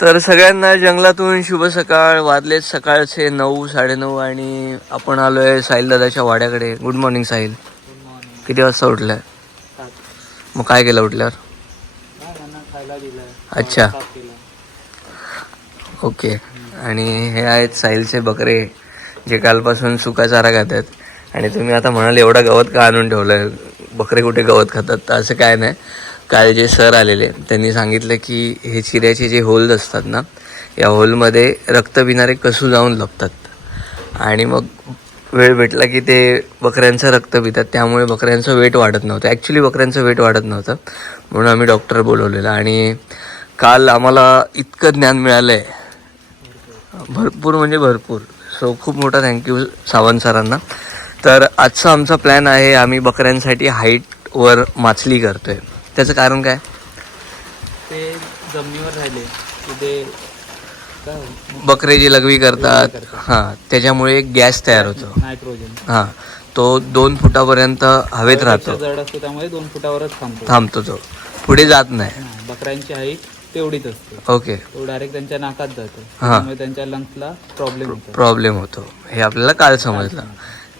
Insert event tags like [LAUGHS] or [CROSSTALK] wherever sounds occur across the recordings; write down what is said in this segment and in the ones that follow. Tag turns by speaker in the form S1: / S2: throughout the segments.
S1: तर सगळ्यांना जंगलातून शुभ सकाळ वाजलेत सकाळचे नऊ साडेनऊ आणि आपण आलो आहे साहिल दादाच्या वाड्याकडे. Good morning Sahil. किती वाजता उठलाय? मग काय केलं उठल्यावर? अच्छा. ओके. आणि हे आहेत साहिलचे बकरे जे कालपासून सुका चारा खातात. आणि तुम्ही आता म्हणाल एवढा गवत का आणून ठेवलं बकरे कुठे गवत खातात? तर असं काय नाही. काल जे सर आलेले त्यांनी सांगितलं की हे चिऱ्याचे जे होल्स असतात ना या होलमध्ये रक्त पिणारे कसू जाऊन लपतात. आणि मग वेळ भेटला की ते बकऱ्यांचं रक्त पितात त्यामुळे बकऱ्यांचं वेट वाढत नव्हतं. ॲक्च्युली बकऱ्यांचं वेट वाढत नव्हतं म्हणून आम्ही डॉक्टर बोलवलेलं. आणि काल आम्हाला इतकं ज्ञान मिळालं आहे भरपूर म्हणजे भरपूर. सो खूप मोठा थँक्यू सावंत सरांना. तर आजचा आमचा प्लॅन आहे आम्ही बकऱ्यांसाठी हाईटवर माचली करतो आहे त्याचं कारण काय?
S2: ते जमिनीवर राहिले. तिथे
S1: बकरे जे लघवी करतात. हां त्याच्यामुळे गॅस तयार होतो.
S2: नायट्रोजन.
S1: हां तो दोन फुटापर्यंत हवेत राहतो.
S2: जड असतो त्यामुळे दोन फुटावरच थांबतो.
S1: थांबतो तो. पुढे जात नाही.
S2: हा, बकऱ्यांची हाईट तेवढीच असते.
S1: ओके.
S2: तो डायरेक्ट त्यांच्या नाकात जातो.
S1: हा.
S2: त्यामुळे त्यांच्या लंग्सला प्रॉब्लेम होतो.
S1: प्रॉब्लेम होतो. हे आपल्याला काल समजलं.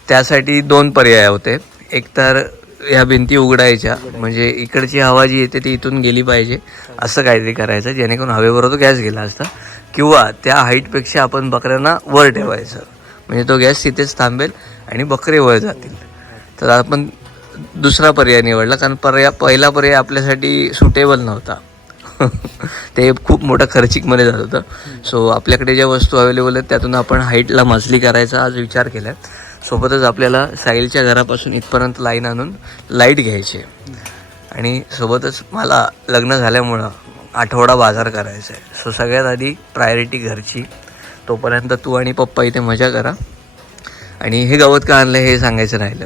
S1: त्यासाठी दोन पर्याय होते. एक तर ह्या भिंती उघडायच्या. म्हणजे इकडची हवा जी येते ती इथून गेली पाहिजे. असं काहीतरी करायचं जेणेकरून हवेबरोबर तो गॅस गेला असता. किंवा त्या हाईटपेक्षा आपण बकऱ्यांना वर ठेवायचं. म्हणजे तो गॅस तिथेच थांबेल आणि बकरे वर जातील. तर आपण दुसरा पर्याय निवडला कारण पर्याय पहिला पर्याय आपल्यासाठी सुटेबल नव्हता. [LAUGHS] ते खूप मोठं खर्चिकमध्ये जात होतं. सो आपल्याकडे ज्या वस्तू अवेलेबल आहेत त्यातून आपण हाईटला मजली करायचा आज विचार केला आहे सोबतच आपल्याला साईलच्या घरापासून इथपर्यंत लाईन आणून लाइट घ्यायची. आहे आणि सोबतच मला लग्न झाल्यामुळं आठवडा बाजार करायचा आहे. सो सगळ्यात आधी प्रायोरिटी घरची. तोपर्यंत तू आणि पप्पा इथे मजा करा. आणि हे गवत का आणलं हे सांगायचं राहिलं.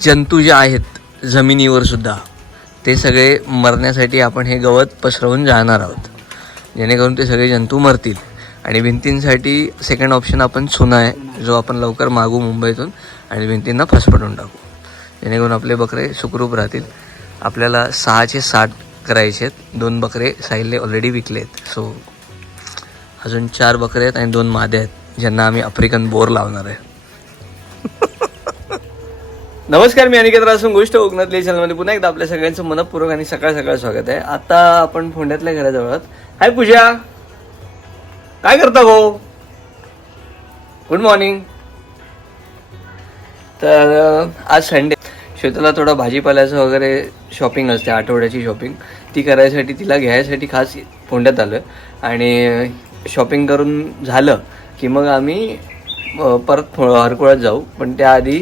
S1: जंतू जे आहेत जमिनीवर सुद्धा ते सगळे मरण्यासाठी आपण हे गवत पसरवून जाणार आहोत. जेणेकरून ते सगळे जंतू मरतील. आणि भिंतींसाठी सेकंड ऑप्शन आपण चुना आहे जो आपण लवकर मागू मुंबईतून आणि भिंतींना फसपटून टाकू. जेणेकरून आपले बकरे सुखरूप राहतील. आपल्याला सहाचे साठ करायचे आहेत. दोन बकरे साहिलने ऑलरेडी विकले आहेत. सो अजून चार बकरे आहेत आणि दोन मादे आहेत ज्यांना आम्ही आफ्रिकन बोर लावणार आहे. नमस्कार मी अनिकेत रासून गोष्ट कोकणातल्या चॅनलमध्ये पुन्हा एकदा आपल्या सगळ्यांचं मनपूर्वक आणि सकाळ सकाळ स्वागत आहे. आता आपण फोंड्यातल्या घराजवळ हाय पूजा! काय करता हो गुड मॉर्निंग तर आज संडे श्वेताला थोडं भाजीपाल्याचं वगैरे शॉपिंग असते आठवड्याची शॉपिंग ती करायसाठी तिला घ्यायसाठी खास फोंड्यात आलं. आणि शॉपिंग करून झालं की मग आम्ही परत हरकुळात जाऊ. पण त्याआधी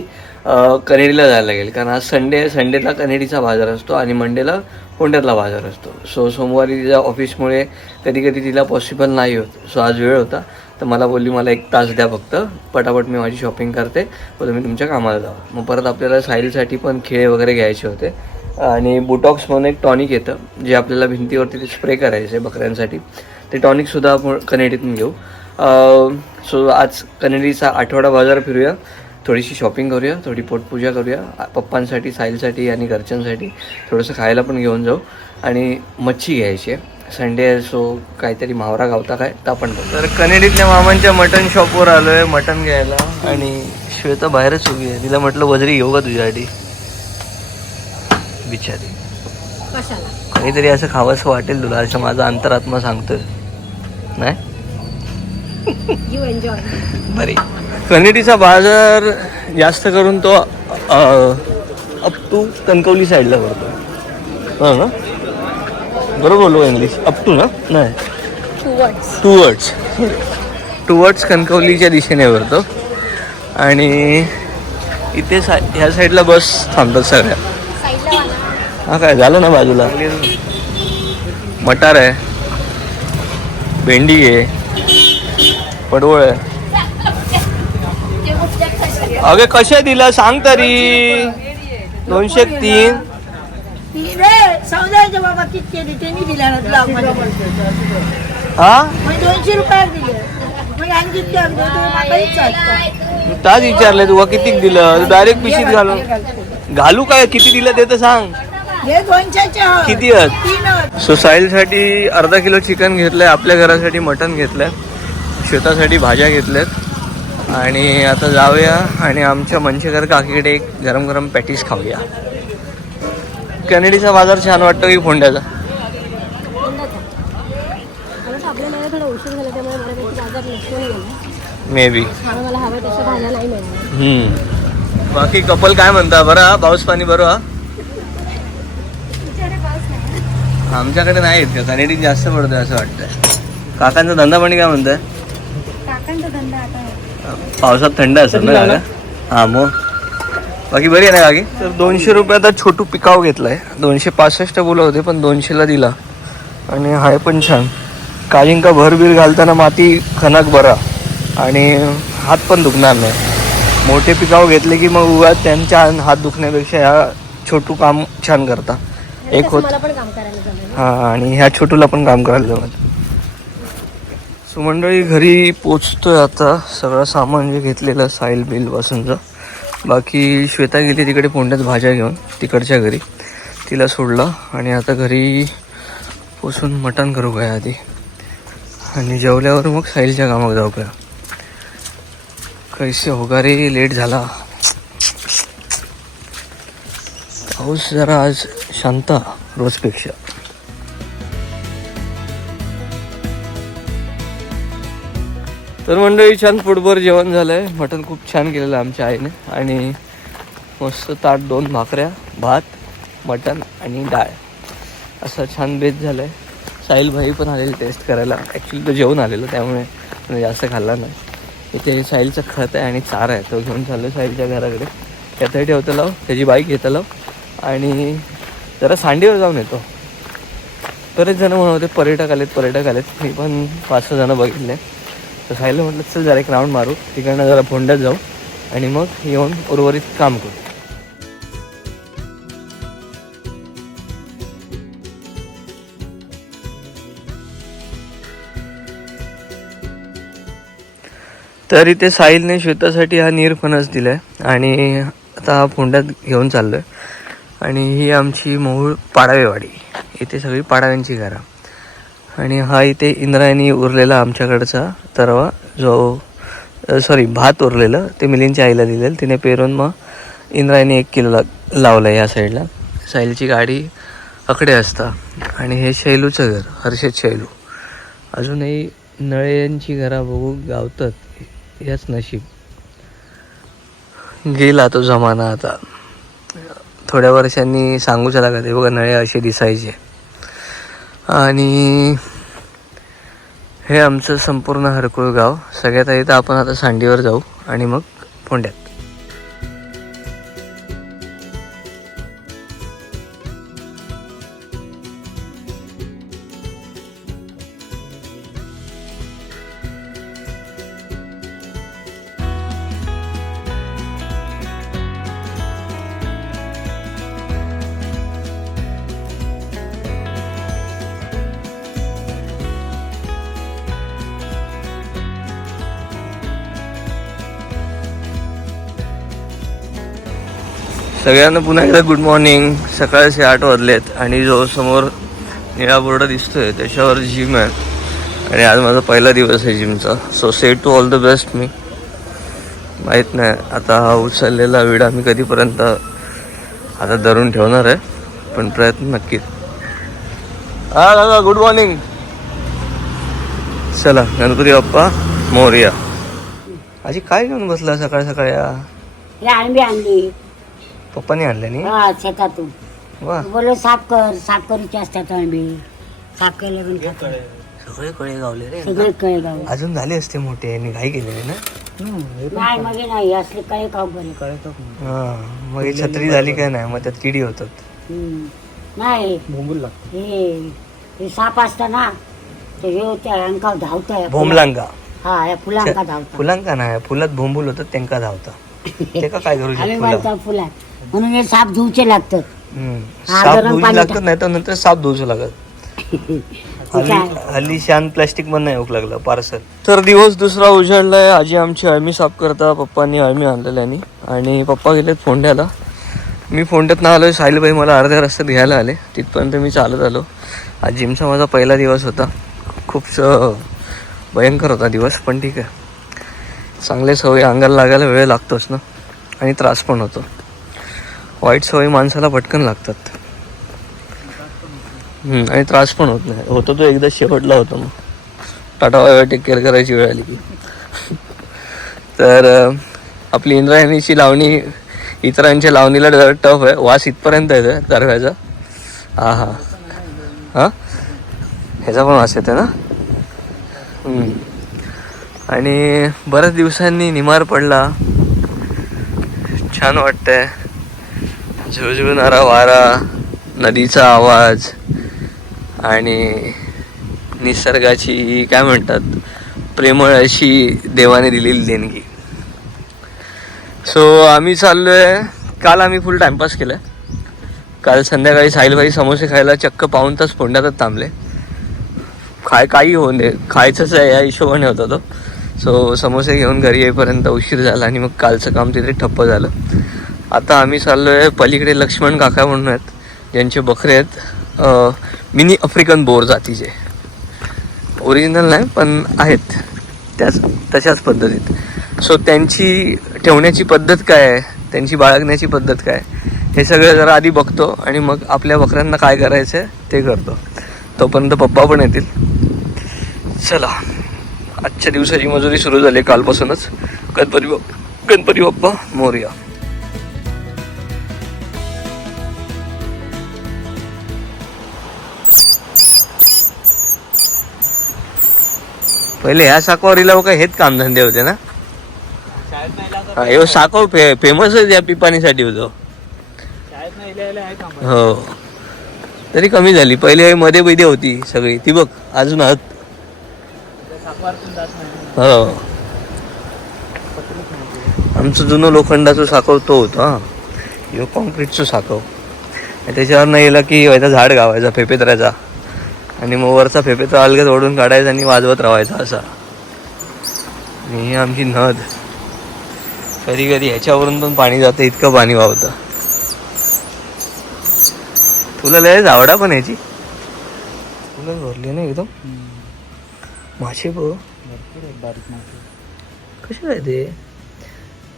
S1: कनेडीला जायला लागेल. कारण आज संडे संडेला कनेडीचा बाजार असतो आणि मंडेला कोणत्यातला बाजार असतो. सो सोमवारी तिच्या ऑफिसमुळे कधी कधी तिला पॉसिबल नाही होत. सो आज वेळ होता. तर मला बोलली मला एक तास द्या फक्त. पटापट मी माझी शॉपिंग करते. व तुम्ही तुमच्या कामाला जा मग परत आपल्याला साईलसाठी पण खेळ वगैरे घ्यायचे होते. आणि बुटॉक्स म्हणून एक टॉनिक येतं जे आपल्याला भिंतीवरती ते स्प्रे करायचं आहे बकऱ्यांसाठी. ते टॉनिकसुद्धा आपण कनेडीतून घेऊ. सो आज कनेडीचा आठवडा बाजार फिरूया. थोडीशी शॉपिंग करूया थोडी पोटपूजा करूया पप्पांसाठी साहिलसाठी आणि घरच्यांसाठी थोडंसं खायला पण घेऊन जाऊ. आणि मच्छी घ्यायची आहे. संडे आहे सो काहीतरी मावरा गावता काय तर आपण बघू. तर कनेडीतल्या मामांच्या मटन शॉपवर आलो आहे मटन घ्यायला. आणि श्वेता बाहेरच उभी आहे. तिला म्हटलं वजरी घेऊ का तुझ्यासाठी? बिचारी.
S3: कशाला?
S1: काहीतरी असं खावंसं वाटेल तुला असं माझा अंतरात्मा सांगतोय. नाही? [LAUGHS]
S3: यू एन्जॉय
S1: बरे. कनेडीचा बाजार जास्त करून तो अप टू कणकवली साईडला भरतो. हां ना? बरोबर बोलू इंग्लिश? अप टू ना? नाही.
S3: टुवर्ड्स
S1: टुवर्ड्स कणकवलीच्या दिशेने भरतो. आणि इथे सा ह्या साईडला बस थांबतात सगळ्या. हा काय झालं ना बाजूला? मटार आहे. भेंडी आहे. पडवळ. आहे अगे कशा दिला? सांग तरी. दोनशे तीन. हा
S4: मग दोनशे रुपयात दिले. मग आणखी किती आणतो तो माका विचारतो.
S1: ताच विचारलं तुला किती दिलं डायरेक्ट पिशीत घालून. घालू काय? किती दिलं ते तर सांग.
S4: हे.
S1: किती आहेत. सो साहिलसाठी अर्धा किलो चिकन घेतलंय आपल्या घरासाठी मटन घेतलंय. शेतासाठी भाज्या घेतल्यात. आणि आता जाऊया आणि आमच्या मंचेकर काकीकडे एक गरम गरम पॅटीस खाऊया. कॅनेडीचा बाजार छान वाटतो की फोंड्याचा? मे बी बाकी कपल काय म्हणता? बरं पाऊस पाणी बरं हा? आमच्याकडे नाही. येत कॅनेडीत जास्त पडतोय असं वाटतंय. काकांचा धंदा पाणी काय म्हणतंय?
S3: काकांचा धंदा आता.
S1: पावसात थंड असेल ना काका हा मग. बाकी बरी आहे ना काकी तर दोनशे रुपयाचा छोटू पिकाव घेतलाय. दोनशे पासष्ट बोलत होते पण दोनशेला दिला. आणि हाय पण छान. काळिंका भरबीर घालताना माती खनक बरा. आणि हात पण दुखणार नाही. मोठे पिकाव घेतले की मग उगाच त्यांच्या हात दुखण्यापेक्षा ह्या छोटू काम छान करता. एक होत.
S3: मला पण काम करायला जमेल.
S1: हा आणि ह्या छोटूला पण काम करायला जमत सुमंडळी घरी पोचतोय आता. सगळं सामान जे घेतलेलं साईल बिल पासूनचं. बाकी श्वेता गेली तिकडे पोंड्यात भाज्या घेऊन तिकडच्या घरी. तिला सोडला आणि आता घरी पोचून मटण करू काय आधी. आणि जेवल्यावर मग साईलच्या कामात जाऊ काय. कैसे होगा रे लेट झाला. पाऊस जरा आज शांत रोजपेक्षा. तर मंडळी छान फुटभर जेवण झालं आहे मटण खूप छान केलेलं आमच्या आईने. आणि मस्त ताट दोन भाकऱ्या भात मटण आणि डाळ. असं छान बेत आहे साहिल भाई पण आलेले टेस्ट करायला. ॲक्च्युली तो जेवण आलेलं त्यामुळे जास्त खाल्ला नाही. इथे साहिलचं खत आहे आणि चारा आहे. तो घेऊन चाललो साहिलच्या घराकडे. त्यातही ठेवता लाव. त्याची बाईक घेता लाव. आणि जरा सांडीवर जाऊन येतो. बरेच जण म्हणत होते पर्यटक आलेत पर्यटक आलेत. मी पण पाच सहा जणं बघितले. तर खायला म्हटलं चल जरा एक राऊंड मारू. तिकडनं जरा फोंड्यात जाऊ आणि मग येऊन उर्वरित काम करू. तर इथे साहिलने श्वेतासाठी हा नीर फणस दिलाय आणि आता हा फोंड्यात घेऊन चाललोय. आणि ही आमची मोहूळ पाडावेवाडी. इथे सगळी पाडाव्यांची घरं. आणि हा इथे इंद्रायणी उरलेला आमच्याकडचा तरवा जो सॉरी भात उरलेलं ते मिलींच्या आईला दिलेलं. तिने पेरून मग इंद्रायणी एक किलो ला लावलं या साईडला. साईलची गाडी अकडे असता. आणि हे शैलूचं घर हर्षद शैलू. अजूनही नळ्यांची घरा बघू गावतात याच नशीब. गेला तो जमाना आता. थोड्या वर्षांनी सांगूच लागत आहे बघा नळे असे दिसायचे. आणि हे आमचं संपूर्ण हरकुळ गाव. सगळ्यात आधी तर आपण आता सांडीवर जाऊ आणि मग फोंड्यात सगळ्यांना पुन्हा एकदा गुड मॉर्निंग सकाळचे आठ वाजलेत आणि जो समोर निळा बोर्ड दिसतोय त्याच्यावर जिम आहे. आणि आज माझा पहिला दिवस आहे जिमचा so say to all the best मी. माहीत नाही आता हा उचललेला विडा मी कधीपर्यंत आता धरून ठेवणार आहे पण प्रयत्न नक्कीच हा दादा गुड मॉर्निंग चला गणपती बाप्पा मोर्या. आजी काय घेऊन बसला सकाळ सकाळी हा?
S4: आंबे आणली.
S1: पप्पाने आणले नाही?
S4: हा शेतातून.
S1: वा.
S4: बोल साफ कर साफ करूचे असतात आंबे. साफ केले पण.
S1: सगळे कळे गावले रे
S4: सगळे कळे गाव
S1: अजून झाले असते मोठे यांनी घाई केलेली ना?
S4: नाही मग नाही असले कळे खाऊ बरे. कळतो
S1: हा मग ही छत्री झाली काय नाही? मग त्यात किडी होतात.
S4: नाही. हे हे साप असता ना ते हे त्या अंका धावता
S1: भोमलांगा.
S4: हा या फुलांका धावता.
S1: फुलांका नाही फुलात भोंबूल होतात त्यांका धावता. ते का काय करू
S4: आम्ही
S1: शकतो
S4: फुलात. म्हणून हे साप धुवचे हा, गरम पाणी
S1: लागतात नाही तर नंतर साप धुवू लागत [LAUGHS] हल्ली
S4: काय?
S1: हल्ली शान प्लास्टिक पण नाही होऊ लागलं पार्सल. तर दिवस दुसरा उजाडलाय आजी आमची अळमी साफ करता पप्पांनी अळमी आणलेल्यानी आणि पप्पा गेलेत फोंड्याला. मी फोंड्यात ना आलो साहिलबाई मला अर्ध्या रस्त्यात घ्यायला आले. तिथपर्यंत मी चालत आलो. आज जिमचा माझा पहिला दिवस होता. खूप स- भयंकर होता दिवस पण ठीक आहे. चांगले सवयी अंगाला लागायला वेळ लागतोच ना. आणि त्रास पण होतो. वाईट सवयी माणसाला पटकन लागतात. आणि त्रास पण होत नाही. होतो तो एकदा शेवटला होतो मग. टाटा बाय टेक केअर करायची वेळ आली की. तर आपली इंद्रायणीची लावणी इतरांच्या लावणीला जरा टफ आहे. वास इथपर्यंत येतोय दरव्याचा हा हा? हां ह्याचा पण वास येतो ना? आणि बऱ्याच दिवसांनी निमार पडला. छान वाटतंय. झुळझुळणारा वारा नदीचा आवाज आणि निसर्गाची काय म्हणतात प्रेमळ अशी देवाने दिलेली देणगी. सो आम्ही चाललो आहे काल आम्ही फुल टाइमपास केला काल संध्याकाळी साहिलभाई समोसे खायला चक्क पाऊन तास फोंड्यातच थांबले. खाय काही होऊन दे खायचंच आहे या हिशोबाने होता तो. सो समोसे घेऊन घरी येईपर्यंत उशीर झाला आणि मग कालचं काम तिथे ठप्प झालं. आता आम्ही चाललो आहे पलीकडे लक्ष्मण काका म्हणून आहेत. ज्यांचे बकरे आहेत. मिनी आफ्रिकन बोर जातीचे. ओरिजिनल नाही पण आहेत. त्याच तशाच पद्धतीत. सो त्यांची ठेवण्याची पद्धत काय आहे? त्यांची बाळगण्याची पद्धत काय हे सगळं जरा आधी बघतो आणि मग आपल्या बकऱ्यांना काय करायचं आहे ते करतो. तोपर्यंत पप्पा पण येतील. चला. आजच्या दिवसाची मजुरी सुरू झाली कालपासूनच. गणपती बाप्पा गणपती बाप्पा मोर्या. पहिले ह्या साकवारीला काय हेच कामधंदे होते ना.
S2: शाळेत
S1: ह्यो फे फेमसच या पिपाणीसाठी होतो. हो. तरी कमी झाली. पहिले मध्ये बैदे होती सगळी. ती बघ अजून आहात हो. आमचं जुनं लोखंडाचं साखव तो होता हा. हो कॉन्क्रीटचं साखव त्याच्यावर नाही गेला की व्हायचा झाड गावायचा फेपेत्राचा आणि मग वरचा फेपेत्रा अलगद ओढून काढायचा आणि वाजवत राहायचा असा. आणि ही आमची नद. कधी कधी ह्याच्यावरून पण पाणी जातं इतकं पाणी वाहतं. तुला लय आवडा पण ह्याची? तुला भरली ना एकदम? मासे बघ.
S2: बारीक मासे.
S1: कशी काय ते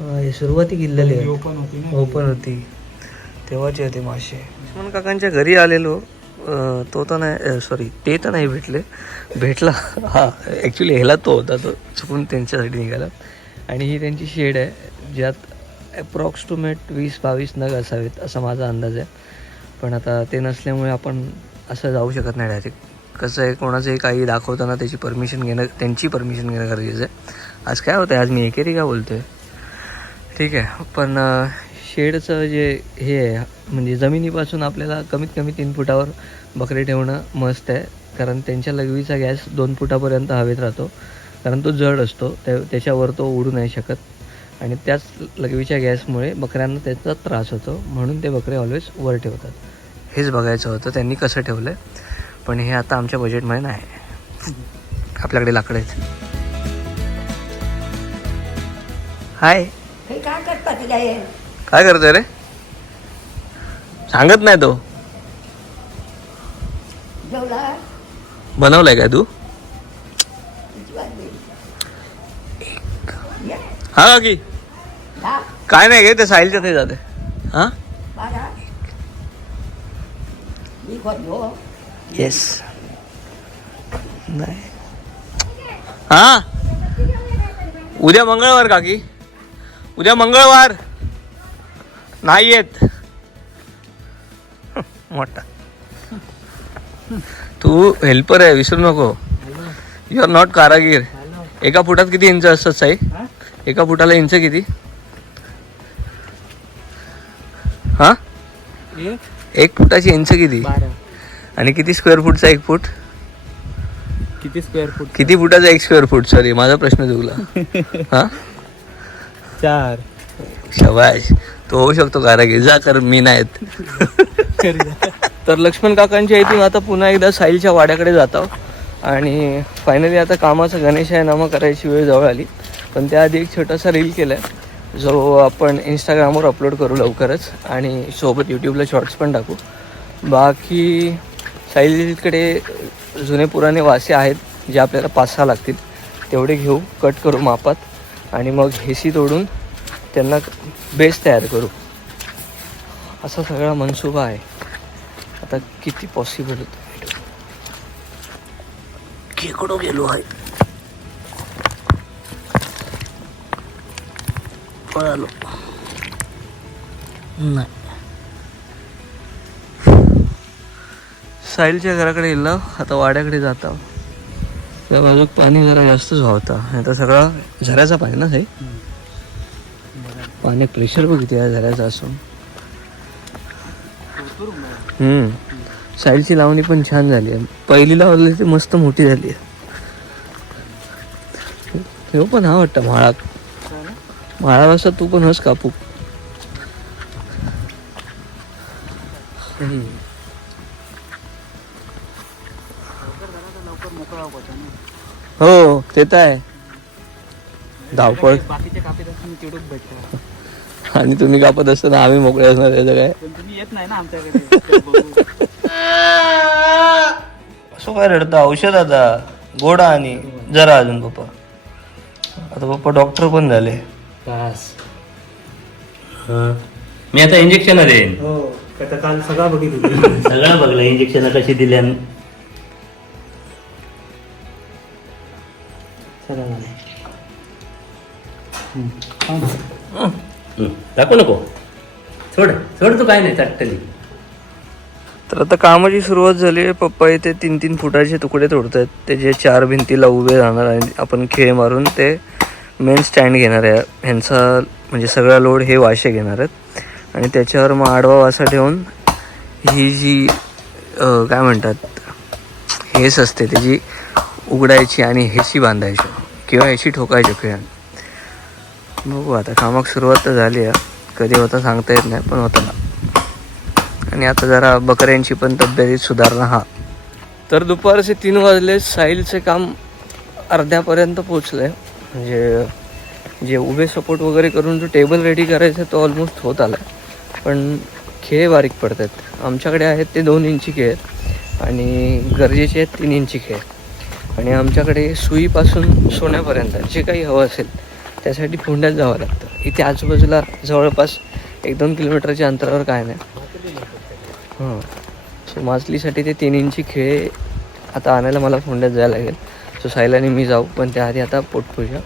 S1: हे सुरुवाती किल्लेले आहेत.
S2: ओपन होती
S1: ओपन होती. तेव्हाचे होते मासे. काकांच्या घरी आलेलो. तो तर नाही सॉरी ते तर नाही भेटले. भेटला. हा ॲक्च्युली ह्याला तो होता तो चुकून त्यांच्यासाठी निघाला. आणि ही त्यांची शेड आहे ज्यात ॲप्रॉक्सिमेट वीस बावीस नग असावेत असा माझा अंदाज आहे. पण आता ते नसल्यामुळे आपण असं जाऊ शकत नाही डायरेक्ट कसं आहे कोणाचंही काही दाखवताना त्याची परमिशन घेणं त्यांची परमिशन घेणं गरजेचं आहे. आज काय होतं आज मी एकेरी का बोलतोय? ठीक आहे पण शेडचं जे हे आहे म्हणजे जमिनीपासून आपल्याला कमीत कमी तीन फुटावर बकरे ठेवणं मस्त आहे. कारण त्यांच्या लघवीचा गॅस दोन फुटापर्यंत हवेत राहतो. कारण तो जड असतो त्या त्याच्यावर तो उडू नाही शकत. आणि त्याच लघवीच्या गॅसमुळे बकऱ्यांना त्याचा त्रास होतो. म्हणून ते बकरे ऑलवेज वर ठेवतात. हेच बघायचं होतं त्यांनी कसं ठेवलं आहे पण हे आता आमच्या बजेटमध्ये नाही. आपल्याकडे लाकडं आहेत. हाय
S4: काय करतात
S1: काय करतोय रे? सांगत नाही तो. बनवलाय काय तू? हा काकी. काय नाही गे ते साहिलच्या ते जाते. हा? येस नाही. हा? उद्या मंगळवार काकी. उद्या मंगळवार. नाही येत मोठा. तू हेल्पर आहे विसरू नको. यू आर नॉट कारागीर. एका फुटात किती इंच असतात साई? एका फुटाला इंच किती? हा?
S2: एक?
S1: फुटाची इंच किती? आणि किती स्क्वेअर फूटचा एक फूट?
S2: किती स्क्वेअर फूट
S1: किती फुटाचा एक स्क्वेअर फूट सॉरी माझा प्रश्न चुकला. [LAUGHS] हा?
S2: चार.
S1: शबाश तो होऊ शकतो कारागीर जा कर मी नाहीत [LAUGHS] तर लक्ष्मण काकांच्या इथून आता पुन्हा एकदा साईलच्या वाड्याकडे जातो आणि फायनली आता कामाचं गणेश आहे नामं करायची वेळ जवळ आली. पण त्याआधी एक छोटासा रील केला आहे जो आपण इंस्टाग्रामवर अपलोड करू लवकरच. आणि सोबत यूट्यूबला शॉर्ट्स पण टाकू. बाकी साईलकडे जुने पुराणे वासे आहेत जे आपल्याला पाच सहा लागतील. तेवढे घेऊ कट करू मापात. आणि मग हेसी तोडून त्यांना बेस तयार करू. असा सगळा मनसुबा आहे. आता किती पॉसिबल होतं खेकडो गेलो आहे. पळालो. नाही. साहिलच्या घराकडे येईल आता वाड्याकडे जाता. त्या बाजूक पाणी जरा जास्तच व्हावता आता सगळा झऱ्याचा पाणी ना साई पाणी प्रेशर बघ किती आहे झऱ्याचा असून हम्म. साईडची लावणी पण छान झाली आहे. पहिली लावली ती मस्त मोठी झाली आहे. हो पण हा वाटतं म्हाळा म्हाळा वाजता तू पण हस कापू. हो ते तर आहे. धावपळ.
S2: बाकीच्या कापीत असताना चिडूक भेटतो.
S1: आणि तुम्ही कापत असताना आम्ही मोकळे असणार त्याचं काय?
S2: तुम्ही येत नाही ना आमच्याकडे.
S1: असं काय रडतं? औषध आता. गोडा आणि जरा अजून पप्पा. आता पप्पा डॉक्टर पण झाले.
S5: मी आता इंजेक्शन देईन.
S2: हो काल सगळा बघितलं.
S5: सगळं बघलं. इंजेक्शन कशी दिल्यान हं, दाखवू नको. सोड सोड तू काय नाही चटकली
S1: तर आता कामाची सुरुवात झाली आहे. पप्पा इथे तीन तीन फुटाचे तुकडे तोडत आहेत ते जे चार भिंतीला उभे राहणार आणि आपण खेळ मारून ते मेन स्टँड घेणार आहे. ह्यांचा म्हणजे सगळा लोड हे वाशे घेणार आहेत. आणि त्याच्यावर मग आडवा वासा ठेवून ही जी काय म्हणतात हेच असते त्याची उघडायची आणि हेशी बांधायची. किंवा ह्याची ठोकायची खेळ बघू आता कामाक सुरुवात तर झाली आहे. कधी होता सांगता येत नाही पण होता आणि आता जरा बकऱ्यांची पण तब्येतीत सुधारणा हा. तर दुपारचे तीन वाजले साहिलचे काम अर्ध्यापर्यंत पोचलं आहे म्हणजे जे उभे सपोर्ट वगैरे करून जो टेबल रेडी करायचा तो ऑलमोस्ट होत आला पण खेळ बारीक पडतात. आमच्याकडे आहेत ते दोन इंची खेळ आणि गरजेचे आहेत तीन इंची खेळ. आणि आमच्याकडे सुईपासून सोन्यापर्यंत जे काही हवं असेल. त्यासाठी कुंड्यात जावं लागतं. इथे आजूबाजूला जवळपास एक दोन किलोमीटरच्या अंतरावर काय नाही. हां. सो माजलीसाठी ते तीन इंची खेळे आता आणायला मला फोंड्यात जायला लागेल. सो सायलाने मी जाऊ पण त्याआधी आता पोटपूजा.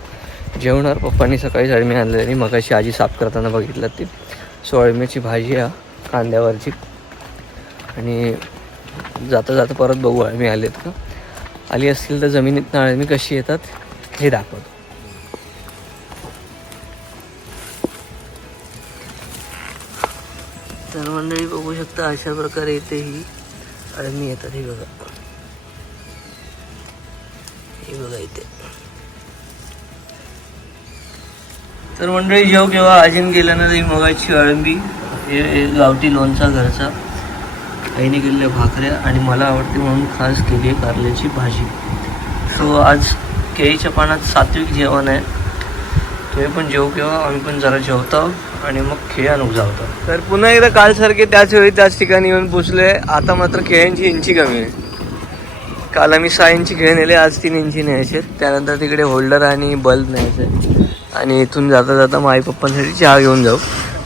S1: जेवणार पप्पांनी सकाळी अळमी आणलेली मगाशी आजी साफ करताना बघितलं ती. सो अळमीची भाजी आहे कांद्यावरची. आणि जाता जाता परत बघू अळमी आलेत का? आली असतील तर जमिनीत अळमी कशी येतात हे दाखवतो. मंडळी बघू शकता अशा प्रकारे इथे ही अळमी येतात. हे बघा. हे बघा इथे. तर मंडळी जेव्हा केव्हा आजीन गेल्यानं ही मगाची अळंबी हे हे गावठी लोणचा घरचा. आईने केलेल्या भाकऱ्या आणि मला आवडते म्हणून खास केली आहे कारल्याची भाजी. सो आज केळीच्या पानात सात्विक जेवण आहे. तुम्ही पण जेव केव्हा आम्ही पण जरा जेवतो आणि मग खेळ आणूक तर पुन्हा एकदा कालसारखे त्याच वेळी त्याच ठिकाणी येऊन पोचले. आता मात्र खेळांची इंची कमी आहे. काल आम्ही सहा इंची खेळ नेले आज तीन इंची न्यायचे त्यानंतर तिकडे होल्डर आणि बल्ब न्यायचे. आणि इथून जाता जाता मग आई पप्पांसाठी चहा घेऊन जाऊ.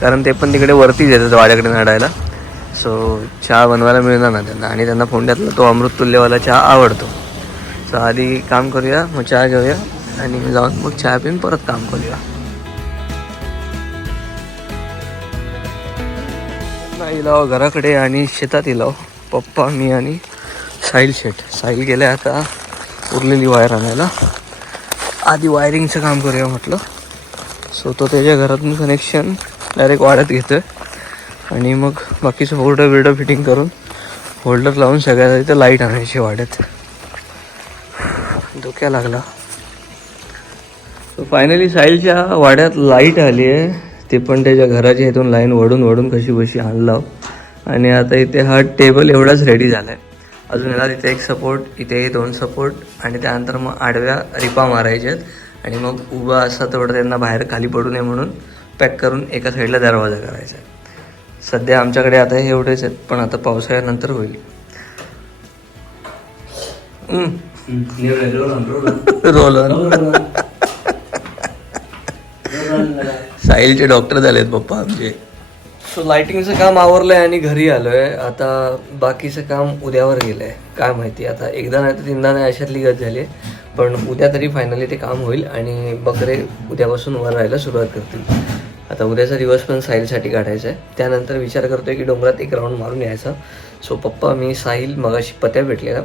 S1: कारण ते पण तिकडे वरतीच येतात वाड्याकडे नाडायला. सो चहा बनवायला मिळणार ना त्यांना. आणि त्यांना फोंड्यातला तो अमृततुल्यवाला चहा आवडतो. सो आधी काम करूया मग चहा घेऊया. आणि जाऊन मग चहा पिऊन परत काम करूया. इलाव घराकडे आणि शेतात इलाव. पप्पा मी आणि साहिल शेट साहिल गेले आता उरलेली वायर आणायला. आधी वायरिंगचं काम करूया म्हटलं. सो तो त्याच्या घरातून कनेक्शन डायरेक्ट वाड्यात आहे आणि मग बाकीचं होल्डर बिल्डर फिटिंग करून होल्डर लावून सगळ्यात इथं लाइट आणायची वाढत. धोक्या लागला. फायनली साहिलच्या वाड्यात लाइट आली आहे ते पण त्याच्या घराच्या इथून लाईन वडून वडून कशी बशी आणला. आणि आता इथे हा टेबल एवढाच रेडी झाला आहे अजून याला तिथे एक सपोर्ट इथे दोन सपोर्ट आणि त्यानंतर मग आडव्या रिपा मारायच्यात आणि मग उभा असा तेवढं त्यांना बाहेर खाली पडू नये म्हणून पॅक करून एका साईडला दरवाजा करायचा आहे. सध्या आमच्याकडे आता हे एवढेच आहेत पण आता पावसाळ्यानंतर होईल. रोल साहिलचे डॉक्टर झालेत पप्पा आमचे. सो लायटिंगचं काम आवरलंय आणि घरी आलोय. आता बाकीचं काम उद्यावर गेलंय. काय माहिती आता एकदा नाही तर तीनदा नाही अशातली गत झाली पण उद्या तरी फायनली ते काम होईल आणि बकरे उद्यापासून वर राहायला सुरुवात करतील. आता उद्याचा दिवस पण साहिलसाठी काढायचा आहे त्यानंतर विचार करतोय की डोंगरात एक राऊंड मारून यायचा. सो पप्पा मी साहिल मगाशी पत्या भेटलेला.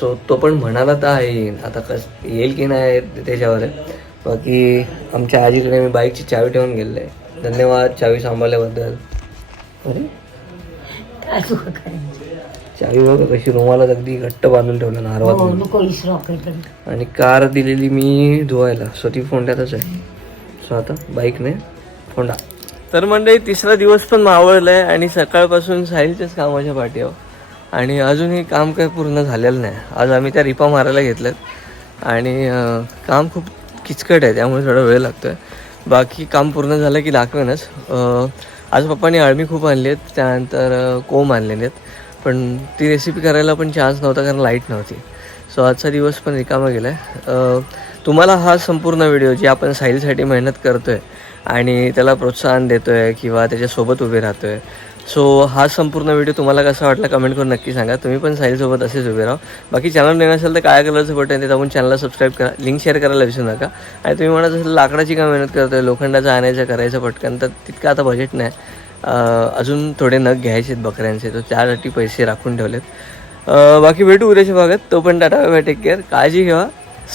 S1: सो तो पण म्हणाला तर आहे आता कस येईल की नाही त्याच्यावर. आहे बाकी आमच्या आजीकडे मी बाईकची चावी ठेवून गेलेलो आहे. धन्यवाद चावी सांभाळल्याबद्दल. अरे?
S4: काय तुका करायचं
S1: चावी बघा कशी रुमाला अगदी घट्ट बांधून ठेवलं
S4: हो
S1: नारवात
S4: नको
S1: आणि कार दिलेली मी धुवायला. सो ती फोंड्यातच आहे. सो आता बाईक नाही फोंडा. तर मंडळी तिसरा दिवस पण मावळलाय आणि सकाळपासून साहिलच्याच कामाच्या पाठीवर. आणि अजूनही काम काही पूर्ण झालेलं नाही. आज आम्ही त्या रिपा मारायला घेतल्यात आणि अं, काम खूप किचकट आहे त्यामुळे थोडा वेळ लागतोय. बाकी काम पूर्ण झालं की दाखवेनच. आज पप्पांनी अळमी खूप आणली आहेत त्यानंतर कोंब आणलेले आहेत. पण ती रेसिपी करायला पण चान्स नव्हता कारण लाइट नव्हती. सो आजचा दिवस पण रिकामा गेला आहे तुम्हाला हा संपूर्ण व्हिडिओ जे आपण साहिलसाठी मेहनत करतो आहे आणि त्याला प्रोत्साहन देतो आहे किंवा त्याच्यासोबत उभे राहतो आहे सो हा संपूर्ण व्हिडिओ तुम्हाला कसा वाटला कमेंट करून नक्की सांगा. तुम्ही पण साहिलसोबत असेच उभे राहा. बाकी चॅनल नवीन असेल तर काय कलरचं बटन ते आपण चॅनलला सबस्क्राईब करा. लिंक शेअर करायला विसरू नका. आणि तुम्ही म्हणत असेल लाकडाची का मेहनत करतोय? लोखंडाचं आणायचं करायचं पटकन. तर तितकं आता बजेट नाही. अजून थोडे नग घ्यायचे आहेत बकऱ्यांचे. तर त्यासाठी पैसे राखून ठेवलेत. बाकी भेटू उद्याच्या भागात. तो पण टाटा बाय टेक केअर काळजी घ्यावा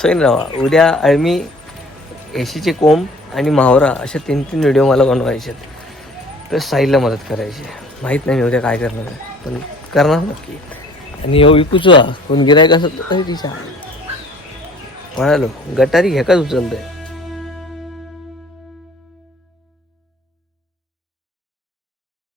S1: सैन राहा. उद्या अळमी एशीचे कोंब आणि मावरा अशा तीन तीन व्हिडिओ मला बनवायचे आहेत. तर साईडला मदत करायची. माहीत नाही मी उद्या काय करणार पण करणार नक्की. आणि यो विकूच कोण गिरायक असत तर तिच्या? म्हणालो गटारी घ्या का उचलतंय.